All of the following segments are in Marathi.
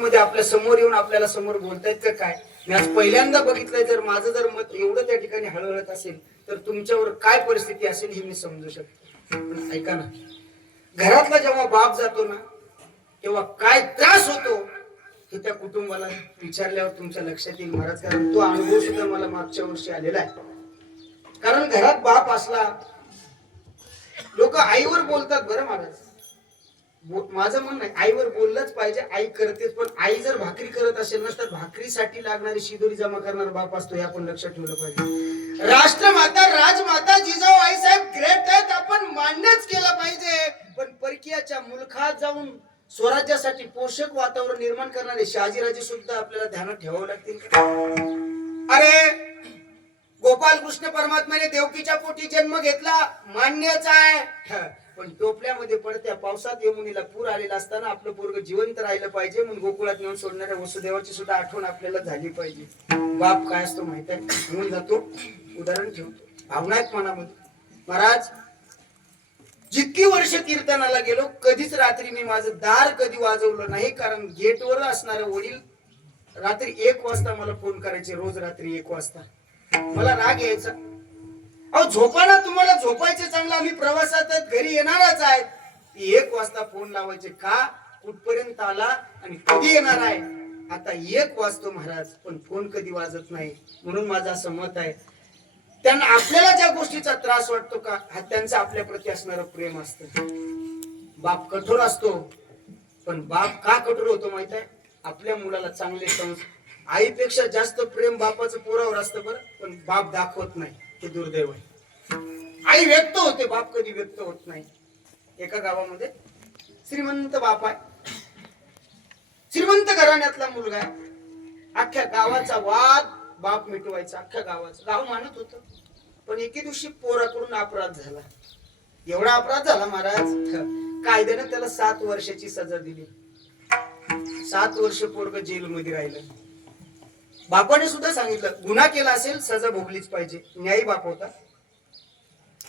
मध्ये आपल्यासमोर येऊन आपल्याला समोर बोलतायत का काय? मी आज पहिल्यांदा बघितलंय जर माझं जर मत एवढं त्या ठिकाणी हळहळत असेल तर तुमच्यावर काय परिस्थिती असेल हे मी समजू शकतो. ऐका ना. घरातला जेव्हा बाप जातो ना तेव्हा काय त्रास होतो हे त्या कुटुंबाला विचारल्यावर तुमच्या लक्षात येईल महाराज. कारण तो अनुभव सुद्धा मला मागच्या वर्षी आलेला आहे. कारण घरात बाप असला लोक आईवर बोलतात बरं महाराज. माझं म्हणणं आईवर बोललंच पाहिजे आई करतेच पण आई जर भाकरी करत असेल ना तर भाकरीसाठी लागणारी शिदोरी जमा करणारा बाप असतो हे आपण लक्षात ठेवलं पाहिजे. राष्ट्रमाता राजमाता जिजाऊ आई साहेब ग्रेट आहेत आपण मान्यच केलं पाहिजे. पण परकीयाच्या मुलखात जाऊन स्वराज्यासाठी पोषक वातावरण निर्माण करणारे शहाजीराजे सुद्धा आपल्याला ध्यानात ठेवावं लागतील अरे गोपाल कृष्ण परमात्म्याने देवकीच्या पोटी जन्म घेतला मान्यच आहे. पण टोपल्यामध्ये पडत्या पावसात यमुनीला पूर आलेला असताना आपलं पोरग जिवंत राहिलं पाहिजे म्हणून गोकुळात नेऊन सोडणाऱ्या वसुदेवाची सुद्धा आठवण आपल्याला झाली पाहिजे. बाप काय असतो माहीत आहे? म्हणून जातो उदाहरण ठेवतो. भावना आहेत मनामध्ये. महाराज जितकी वर्ष कीर्तनाला गेलो कधीच रात्री मी माझं दार कधी वाजवलं नाही कारण गेटवर असणारे वडील रात्री एक वाजता मला फोन करायचे रोज रात्री एक वाजता. मला राग यायचा. अहो झोपाना तुम्हाला झोपायचे आम्ही प्रवासात घरी येणारच आहेत एक वाजता फोन लावायचे का? कुठपर्यंत आला आणि कधी येणार आहे? आता एक वाजतो महाराज पण फोन कधी वाजत नाही. म्हणून माझा असं मत आहे. त्यांना आपल्याला ज्या गोष्टीचा त्रास वाटतो का हा त्यांचं आपल्या प्रती असणारं प्रेम असतं. बाप कठोर असतो पण बाप का कठोर होतो माहीत आहे? आपल्या मुलाला चांगले संस्कार आईपेक्षा जास्त प्रेम बापाचं पोरावर असतं बरं पण बाप दाखवत नाही हे दुर्दैव आहे. आई व्यक्त होते बाप कधी व्यक्त होत नाही. एका गावामध्ये श्रीमंत बाप आहे. श्रीमंत घराण्यातला मुलगा आहे. अख्ख्या गावाचा वाद बाप मिटवायचा अख्ख्या गावाचा. गाव मानत होत पण एके दिवशी पोराकडून अपराध झाला. एवढा अपराध झाला महाराज. कायद्यानं त्याला सात वर्षाची सजा दिली. सात वर्ष पोरग जेलमध्ये राहिलं. बापाने सुद्धा सांगितलं गुन्हा केला असेल सजा भोगलीच पाहिजे. न्यायी बाप होता.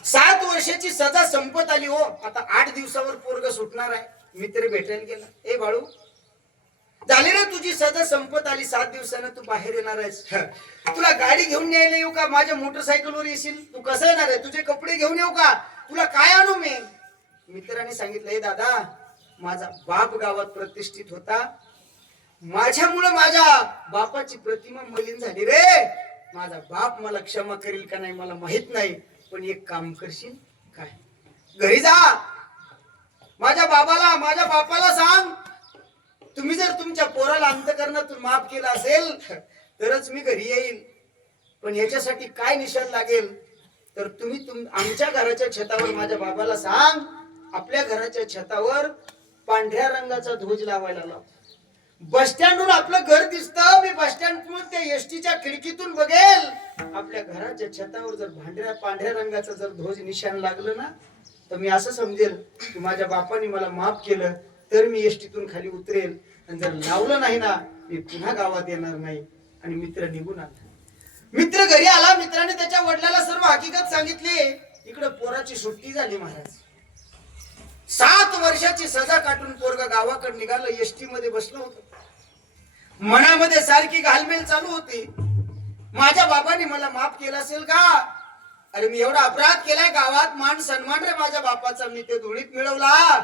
सात वर्षाची सजा संपत आली हो. आता आठ दिवसावर पोरग सुटणार आहे. मित्र भेटायला गेला. ए बाळू झाली रे तुझी सजा संपत आली? सात दिवसानं तू बाहेर येणार आहेस. तुला गाडी घेऊन न्यायला येऊ का? माझ्या मोटरसायकलवर येशील? तू कसं येणार आहे? तुझे कपडे घेऊन येऊ का? तुला काय आणू मी? मित्राने सांगितलं हे दादा माझा बाप गावात प्रतिष्ठित होता. माझ्यामुळं माझ्या बापाची प्रतिमा मलिन झाली रे. माझा बाप मला क्षमा करेल का नाही मला माहीत नाही. पण एक काम करशील? काय? घरी जा! माझ्या बाबाला माझ्या बापाला सांग! तुम्ही जर तुमच्या पोराला अंतकरणातून माफ केला असेल तरच मी घरी येईल पण याच्यासाठी काय निशाण लागेल? तर तुम्ही तुम आमच्या घराच्या छतावर माझ्या बाबाला सांग! आपल्या घराच्या छतावर पांढऱ्या रंगाचा ध्वज लावायला लाव. बस स्टँडहून आपलं घर दिसतं. मी बस स्टँड त्या एसटीच्या खिडकीतून बघेल. आपल्या घराच्या छतावर जर भांढऱ्या पांढऱ्या रंगाचा जर ध्वज निशाण लागलं ना तर मी असं समजेल की माझ्या बापाने मला माफ केलं तर मी एसटीतून खाली उतरेल. आणि जर लावलं नाही ना मी पुन्हा गावात येणार नाही. आणि मित्र निघून आला. मित्र घरी आला. मित्राने त्याच्या वडिलाला सर्व हकीकत सांगितले. इकडं पोराची सुट्टी झाली महाराज. सात वर्षाची सजा काटून पोरगा गावाकडे निघालं एसटी मध्ये बसलं होतं. मनामध्ये सारखी घालमेल चालू होती. माझ्या बाबाने मला माफ केला असेल का? अरे मी एवढा अपराध केलाय गावात. मान सन्मान रे माझ्या बापाचा. मी ते धुळीत मिळवला.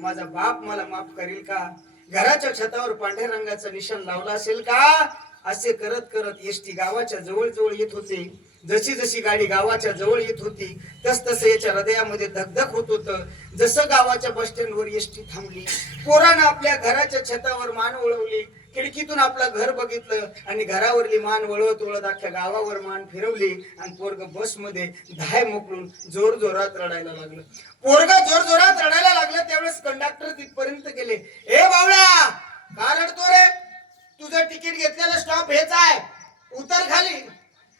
माझा बाप मला माफ करेल का? घराच्या छतावर पांढऱ्या रंगाचं निशाण लावला असेल का? असे करत करत एसटी गावाच्या जवळजवळ येत होते. जशी जशी गाडी गावाच्या जवळ येत होती तस तसं याच्या हृदयामध्ये धगधग होत होतं. जसं गावाच्या बस स्टँडवर एसटी थांबली पोरानं आपल्या घराच्या छतावर मान वळवली खिडकीतून आपलं घर बघितलं आणि घरावरली मान वळवत वळत अख्ख्या गावावर मान फिरवली आणि पोरग बसमध्ये धाय मोकळून जोर जोरात रडायला लागलं. पोरग जोर जोरात रडायला लागलं त्यावेळेस कंडक्टर तिथपर्यंत गेले. हे बावळा का रडतो रे? तुझं तिकीट घेतलेलं स्टॉप हेच आहे. उतर खाली.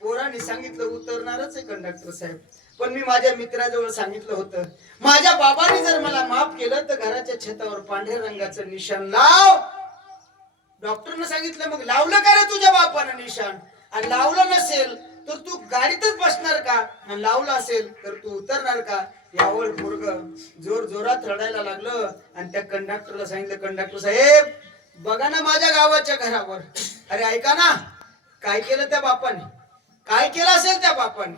पोराने सांगितलं उतरणारच आहे कंडक्टर साहेब. पण मी माझ्या मित्राजवळ सांगितलं होतं माझ्या बाबाने जर मला माफ केलं तर घराच्या छतावर पांढऱ्या रंगाचं निशाण लाव. डॉक्टरनं सांगितलं मग लावलं का रे तुझ्या बापानं निशाण? आणि लावलं नसेल तर तू गाडीतच बसणार का? आणि लावलं असेल तर तू उतरणार का? यावर पोरग जोर जोरात रडायला लागलं आणि त्या कंडक्टरला सांगितलं कंडक्टर साहेब बघा ना माझ्या गावाच्या घरावर. अरे ऐका ना काय केलं त्या बापाने? काय केलं असेल त्या बापाने?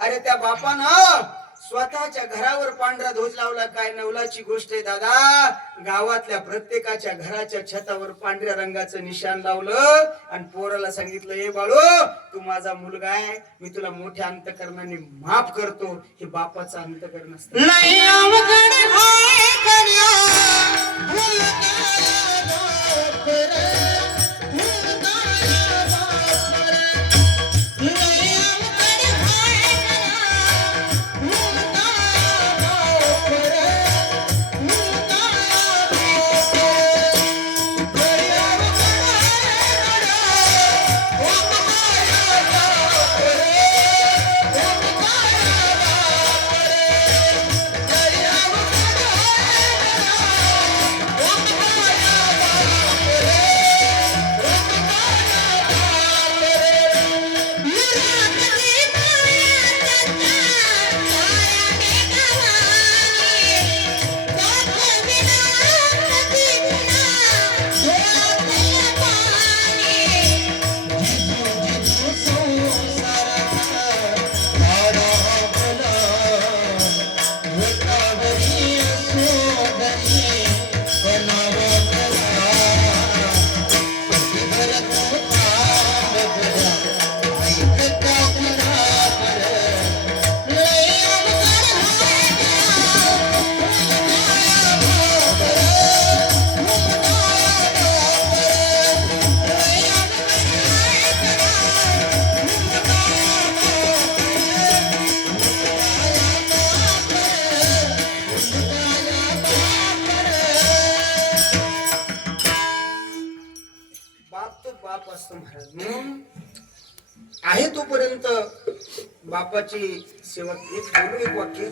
अरे त्या बापानं स्वतःच्या घरावर पांढरा ध्वज लावला. काय नवलाची गोष्ट आहे दादा. गावातल्या प्रत्येकाच्या घराच्या छतावर पांढऱ्या रंगाचं निशाण लावलं आणि पोराला सांगितलं हे बाळू तू माझा मुलगा आहे. मी तुला मोठ्या अंतकरणाने माफ करतो. हे बापाचं अंतकरण असतं. नाही अवघड कन्या, मुलगा असतो महाराज. म्हणून आहे तोपर्यंत बापाची सेवा एक बोलू एक वाक्य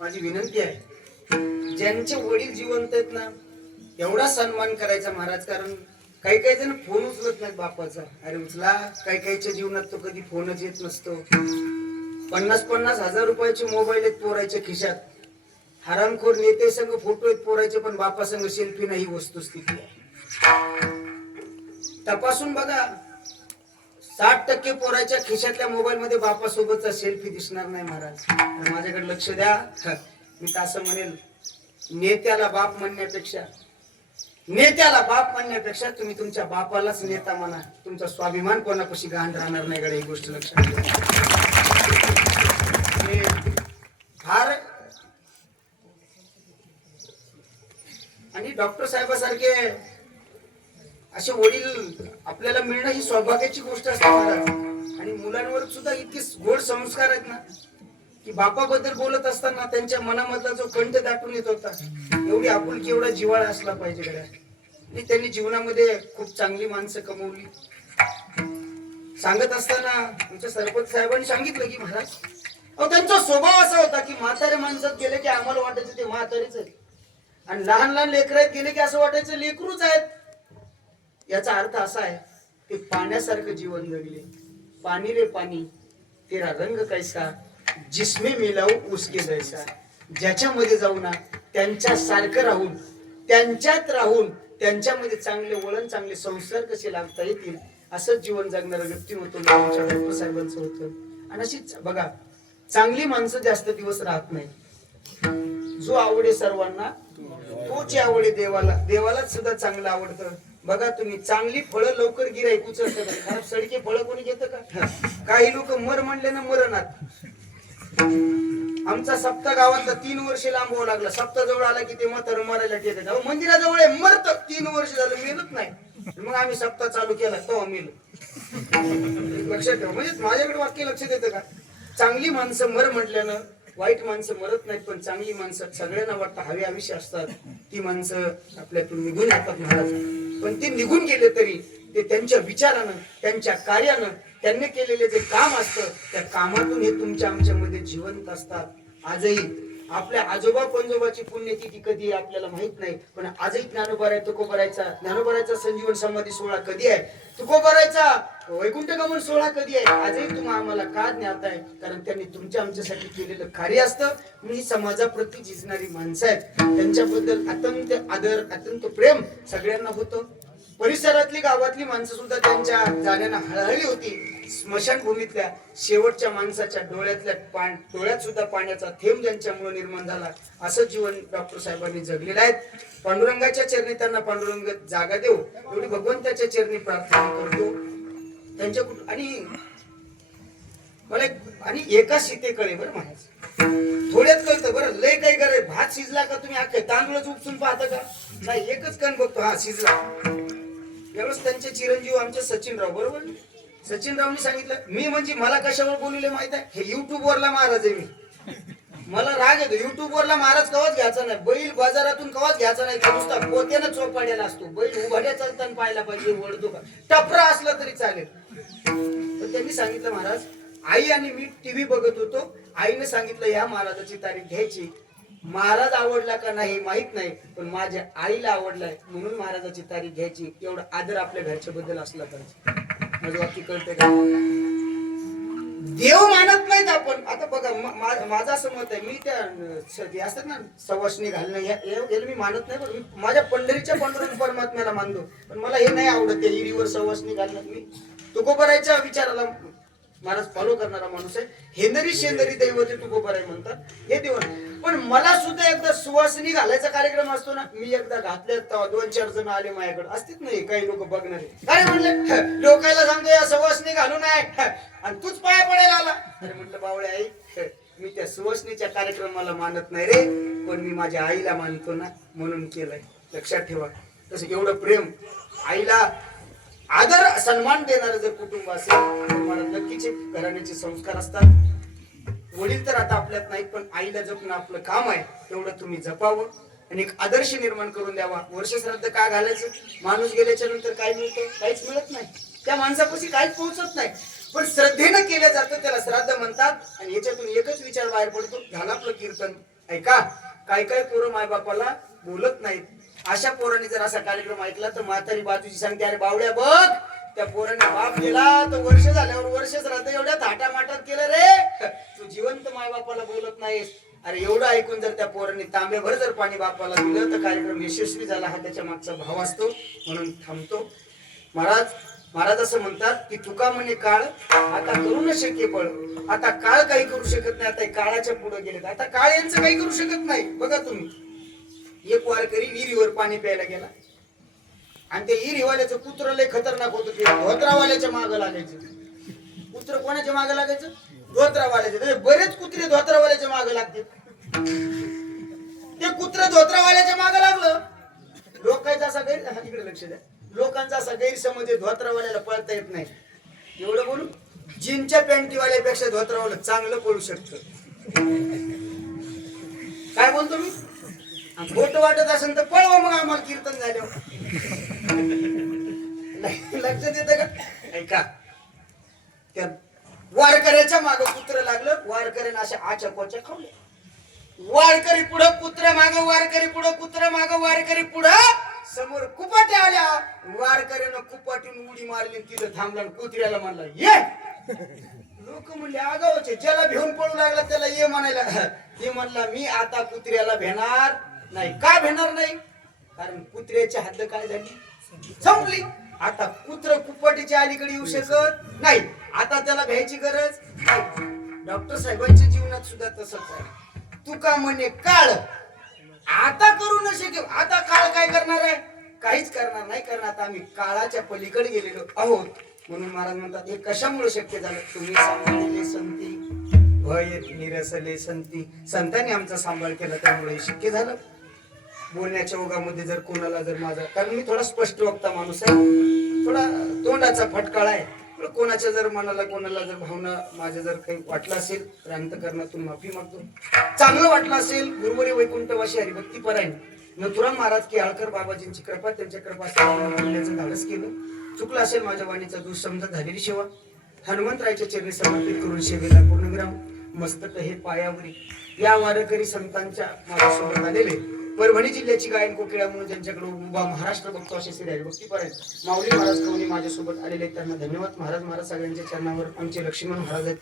माझी विनंती आहे. ज्यांचे वडील जिवंत आहेत ना एवढा सन्मान करायचा महाराज कारण काही काही जण फोन उचलत नाहीत बापाचा. अरे उचला काही काहीच्या जीवनात तो कधी फोनच येत नसतो. पन्नास पन्नास हजार रुपयाचे मोबाईल आहेत पोरायच्या खिशात. हरामखोर नेते संघ फोटो आहेत पोरायचे पण बापा संघ सेल्फी नाही वस्तुस्थिती आहे. तपासून बघा. साठ टक्के पोराच्या खिशातल्या मोबाईल मध्ये बापासोबतचा सेल्फी दिसणार नाही महाराज. तर माझ्याकडे लक्ष द्या. मी तर असं म्हणेल नेत्याला बाप म्हणण्यापेक्षा नेत्याला बाप म्हणण्यापेक्षा तुम्ही तुमच्या बापालाच नेता म्हणा. तुमचा स्वाभिमान कोणापाशी गहाण राहणार नाही कडे ही गोष्ट लक्षात घ्या फार आणि डॉक्टर साहेबासारखे असे वडील आपल्याला मिळणं ही सौभाग्याची गोष्ट असते महाराज आणि मुलांवर सुद्धा इतके गोड संस्कार आहेत ना की बापाबद्दल बोलत असताना त्यांच्या मनामधला जो कंठ दाटून येत होता एवढी आपुलकी एवढा जिवाळा असला पाहिजे गड्या. आणि त्यांनी जीवनामध्ये खूप चांगली माणसं कमवली. सांगत असताना आमच्या सरपंच साहेबांनी सांगितलं की महाराज अहो त्यांचा स्वभाव असा होता की म्हाताऱ्या माणसात गेले की आम्हाला वाटायचं ते म्हातारेच आहेत. आणि लहान लहान लेकर आहेत गेले की असं वाटायचं लेकरूच आहेत. याचा अर्थ असा आहे ते पाण्यासारखं जीवन जगले पाणी रे पाणी तेरा रंग कैसा जिस्मे मिलाऊ उसके जैसा. ज्याच्यामध्ये जाऊ ना त्यांच्या सारखं राहून त्यांच्यात राहून त्यांच्यामध्ये चांगले वळण चांगले संस्कार कसे लागता येतील असंच जीवन जगणारं व्यक्तिमत्व होतो डॉक्टर साहेबांचं होतं. आणि अशीच बघा चांगली माणसं जास्त दिवस राहत नाही. जो आवडे सर्वांना तोच आवडे देवाला देवालाच सुद्धा चांगलं आवडतं. बघा तुम्ही चांगली फळं लवकर गिराय उचलतात. खराब सडके फळं कोणी घेतं का? काही लोक मर म्हणले ना मरणात. आमचा सप्ता गावातला तीन वर्ष लांबवा लागला. सप्ता जवळ आला की ते म्हातारं मरायला टेकत अहो मंदिराजवळ आहे. मरत. तीन वर्ष झालं. मेलत नाही. मग आम्ही सप्ताह चालू केला. तेव्हा मेलो. लक्षात ठेवा. म्हणजे माझ्याकडे वाक्य लक्षात येतं का? चांगली माणसं मर म्हटल्यानं वाईट माणसं मरत नाहीत पण चांगली माणसं सगळ्यांना वाटतं हवी आयुष्य असतात. ती माणसं आपल्यातून निघून जातात महाराज. पण ते निघून गेले तरी ते त्यांच्या विचारानं त्यांच्या कार्यानं त्यांनी केलेले जे काम असतं त्या कामातून हे तुमच्या आमच्यामध्ये जिवंत असतात. आजही आपल्या आजोबा पंजोबाची पुण्यतिथी कधी आहे आपल्याला माहीत नाही पण आजही ज्ञानोबराय तुकोबरायचा ज्ञानोबरायचा संजीवन समाधी सोहळा कधी आहे? तुकोबरायचा वैकुंठ गमन सोहळा कधी आहे? आजही तुम्हा आम्हाला का ज्ञात आहे? कारण त्यांनी तुमच्या आमच्यासाठी केलेलं कार्य असतं. मी समाजाप्रती झिजणारी माणसं आहेत. त्यांच्याबद्दल अत्यंत आदर अत्यंत प्रेम सगळ्यांना होतं. परिसरातली गावातली माणसं सुद्धा त्यांच्या जाण्यानं हळहळली होती. स्मशानभूमीतल्या शेवटच्या माणसाच्या डोळ्यातल्या पाण डोळ्यात सुद्धा पाण्याचा थेंब ज्यांच्यामुळे निर्माण झाला असं जीवन डॉक्टर साहेबांनी जगलेलं आहे. पांडुरंगाच्या चरणी त्यांना पांडुरंग जागा देऊ एवढी भगवंताच्या चरणी प्रार्थना करतो त्यांच्या कुठ- आणि मला आणि एका सीते कळे बरं म्हणायचं. थोड्यात कळतं बरं लय काही करे भात शिजला का तुम्ही अख्खे तांदूळच उपसून पाहता का? नाही एकच कण बघतो हा शिजला. यावेळेस त्यांचे चिरंजीव आमचे सचिनराव बरोबर? सचिनरावनी सांगितलं मी म्हणजे मला कशावर बोलले माहीत आहे? हे युट्यूबवरला महाराज आहे मी. मला राग येतो. युट्यूबवरला महाराज कवाच घ्यायचा नाही. बैल बाजारातून कवाच घ्यायचा नाही. नुसता पोत्यानं चोपाड्याला असतो. बैल उभाड्या चालताना पाहायला पाहिजे वळतो का? टपरा असला तरी चालेल. तर त्यांनी सांगितलं महाराज आई आणि मी टीव्ही बघत होतो. आईने सांगितलं या महाराजाची तारीख घ्यायची. महाराज आवडला का नाही माहीत नाही पण माझ्या आईला आवडलाय. म्हणून महाराजाची तारीख घ्यायची. एवढा आदर आपल्या घरच्या बद्दल असला पाहिजे माझं वाक्य कळतंय का? देव मानत नाहीत आपण. आता बघा माझं असं मत आहे मी त्या असतात ना सवासणी घालणं या- मी मानत नाही पण मी माझ्या पंढरीच्या पंढरून परमात्म्याला मानतो. पण मला हे नाही आवडत त्या हिरीवर सवासणी घालणं. मी तुकोबरायच्या विचाराला महाराज फॉलो करणारा माणूस आहे. हेंदरी शेंदरी दैवते आहे म्हणतात. हे देव पण मला सुद्धा एकदा सुवासिनी घालायचा कार्यक्रम असतो ना मी एकदा घातले दोन चार जण आले माझ्याकडे. असतील नाही काही लोक बघणारे. काय म्हणले? लोकायला सांगतो या सुवासिनी घालू नये. आणि तूच पाया पडायला आला. अरे म्हटलं बावळे आई मी त्या सुवासनीच्या कार्यक्रमाला मानत नाही रे पण मी माझ्या आईला मानतो ना म्हणून केलंय. लक्षात ठेवा. तसं एवढं प्रेम आईला आदर सन्मान देणारं जर कुटुंब असेल तुम्हाला नक्कीच घराण्याचे संस्कार असतात. वडील तर आता आपल्यात नाहीत पण आईला जपणं आपलं काम आहे तेवढं तुम्ही जपावं आणि एक आदर्श निर्माण करून द्यावा. वर्ष श्राद्ध का घालायचं? माणूस गेल्याच्यानंतर काय मिळतं? काहीच मिळत नाही. त्या माणसापाशी काहीच पोहोचत नाही. पण श्रद्धेनं केलं जातं त्याला श्राद्ध म्हणतात आणि याच्यातून एकच विचार बाहेर पडतो झालं आपलं कीर्तन. ऐका काय काय पोरं मायबापाला बोलत नाहीत. अशा पोरांनी जर असा कार्यक्रम ऐकला तर म्हातारी बाजूची सांगते अरे बावड्या बघ त्या पोराने बाप केला तर वर्ष झाल्यावर वर्षच राहतं एवढ्या थाटामाटात केलं रे. तू जिवंत मायबापाला बोलत नाहीस. अरे एवढं ऐकून जर त्या पोरांनी तांब्याभर जर पाणी बापाला दिलं तर कार्यक्रम यशस्वी झाला हा त्याच्या मागचा भाव असतो. म्हणून थांबतो. महाराज महाराज असं म्हणतात की तुका म्हणे काळ आता करू न शक्य पळ. आता काळ काही करू शकत नाही आता काळाच्या पुढे गेलेत. आता काळ यांचं काही करू शकत नाही. बघा तुम्ही. एक वारकरी विहिरीवर पाणी प्यायला गेला. आणि ते हिरीवाल्याचं कुत्र लय खतरनाक होतं ते. धोत्रावाल्याच्या माग लागायचं. कुत्र कोणाच्या माग लागायचं? धोत्रावाल्याचं म्हणजे बरेच कुत्रे धोत्रावाल्याच्या माग लागते. ते कुत्र धोत्रावाल्याच्या माग लागलं. लोकांचा असा गैर हा, इकडे लक्ष द्या. लोकांचा असा गैरसमज धोत्रावाल्याला पळता येत नाही. एवढं बोलू? जिनच्या पॅन्टीवाल्यापेक्षा धोत्रावाला चांगलं पळू शकतं. काय बोलतो मी? खोट वाटत असेल तर पळवा मग आम्हाला कीर्तन झालं नाही, लक्षात येतं का? ऐका. त्या वारकऱ्याच्या माग कुत्र लागलं. वारकऱ्यानं अशा आच्या कोच्या वारकरी पुढं कुत्र माग वारकरी पुढं कुत्र माग वारकरी पुढं. समोर कुपाट्या आल्या. वारकऱ्यानं कुपाटून उडी मारली तिथं थांबला कुत्र्याला म्हणला ये. लोक म्हणले आगावचे ज्याला भेऊन पळू लागला त्याला ये म्हणायला. ते म्हणला मी आता कुत्र्याला भेणार नाही का भेणार नाही? कारण कुत्र्याची हद्द काय झाली? संपली. आता कुत्र कुपटीच्या अलीकडे येऊ शकत नाही. आता त्याला भ्यायची गरज नाही. डॉक्टर साहेबांच्या जीवनात सुद्धा तसंच आहे. तुका म्हणे काळ आता करू न शकेल आता काळ काय करणार आहे? काहीच करणार नाही कारण आता आम्ही काळाच्या पलीकडे गेलेलो आहोत. म्हणून महाराज म्हणतात हे कशामुळे शक्य झालं? तुम्ही सांभाळले संती भय निरसले संती. संतांनी आमचा सांभाळ केला त्यामुळे शक्य झालं. बोलण्याच्या ओघामध्ये जर कोणाला जर माझा कारण मी थोडा स्पष्ट वक्ता माणूस आहे. थोडा तोंडाचा फटकाळा आहे. कोणाच्या जर मनाला कोणाला जर भावना माझ्या जर काही वाटलं असेल तर अंतकरणातून माफी मागतो. चांगलं वाटलं असेल गुरुवरी वैकुंठवाशी हरिभक्ती परायण. नथुराम महाराज की आळकर बाबाजींची कृपा त्यांच्या कृपा बोलण्याचं धाडस केलं. चुकलं असेल माझ्या वाणीचा दुःसमजा झालेली शेवा हनुमंतरायच्या चरणी समर्पित करून सेवेला पूर्णविराम. मस्तक हे पायावरी या वारकरी संतांच्या माझ्यासोबत आलेले. परभणी जिल्ह्याची गायन कोकिळा म्हणून ज्यांच्याकडे उभा महाराष्ट्र बघतो असे श्री गोष्टी परायण माऊली महाराज कवनी माझ्यासोबत आलेले आहेत. त्यांना धन्यवाद महाराज महाराज सगळ्यांच्या चरणावर आमचे लक्ष्मण महाराज आहेत